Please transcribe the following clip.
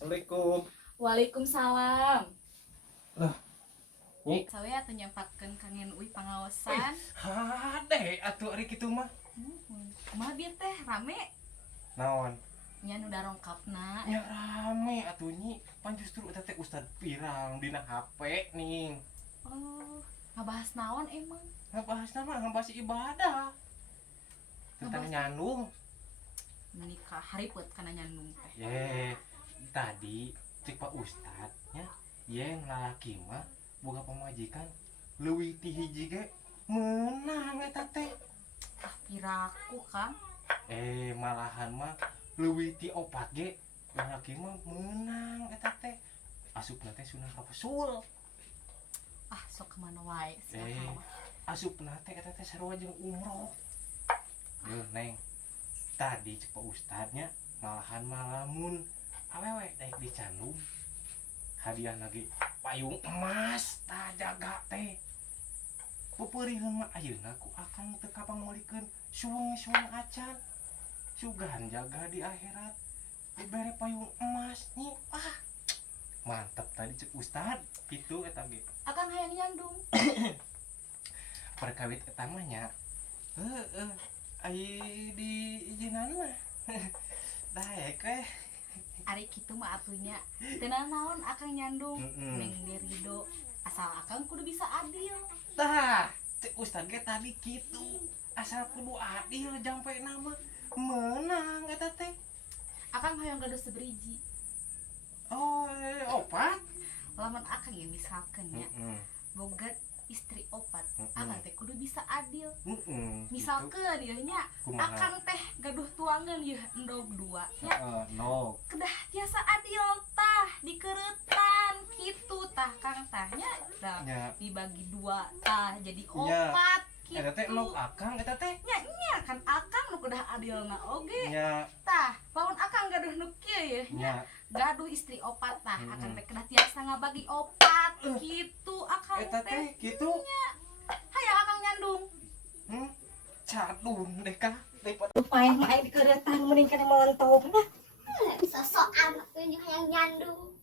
Assalamualaikum. Waalaikumsalam. Lah, Nyi. Saya atuh nyampatkeun kangen uy pangaosan. Hade atuh ari kitu mah. Kumaha bieu teh rame? Naon? Nya nu darongkapna. Ya rame atuh Nyi. Pan justru eta teh Ustad pirang dina HP ning. Oh, ngabahas naon emang? Ngabahas nama ngabahas ibadah. Tentang Ngebahas- nyandung. Menikah haripet kana nyandung teh. Ye, tadi cek Pak Ustad nya, yen lalaki mah boga pamajikan leuwih ti hiji ge meunang eta teh. Ah, piraku Kang. Malahan mah leuwih ti 4 ge lalaki mah meunang eta teh. Asupna teh sunah rasul. Ah, sok kemana wae sih mah. Asupna teh eta teh sarua jeung umroh. Yeuh Neng. Tadi cek Pak Ustadnya malahan malamun awewe daek dicandung. Hadiah lagi payung emas tah jaga teh. Peupeuriheun mah ayeuna ku akang teu kapang molikeun suweng-suweng acan. Sugan jaga di akhirat. Dibere payung emas nih. Ah. Mantep tadi cek Ustad. Kitu eta ge. Akang hayang nyandung. Perkawit eta mah nya. Ai di ijinan mah. Daek we. Ari kitu mah atunya. Teu naon akang nyandung. Mm-mm. Neng ge ridho. Asal akang kudu bisa adil. Tah, cek Ustad ge tadi kitu. Asal kudu adil jampe nama menang eta teh. Akang hayang gaduh sabriji. Oh, 4. Lamun akang ya misalkeun nya boga istri 4, akang teh kudu bisa adil. Misalkeun ieu nya Kumaha? akang teh gaduh tuangan ieu endog 2 nya No. kedah tiasa adil tah dikereutan kitu tah Kang tah nya tah Nya. dibagi 2 tah jadi 4 Nya. Eta teh kitu. log akang eta teh. Nya kan akang nu kedah adilna oge. Nya. Tah lamun akang gaduh nu kieu ye nya gaduh istri 4 tah akang teh kedah tiasa ngabagi 4 kitu akang Eta teh kitu. hayang akang nyandung. Cadun deh kah daripada Upaya mah aya dikereutan mending kana melentong. Sosokan tunjuk yang nyandung.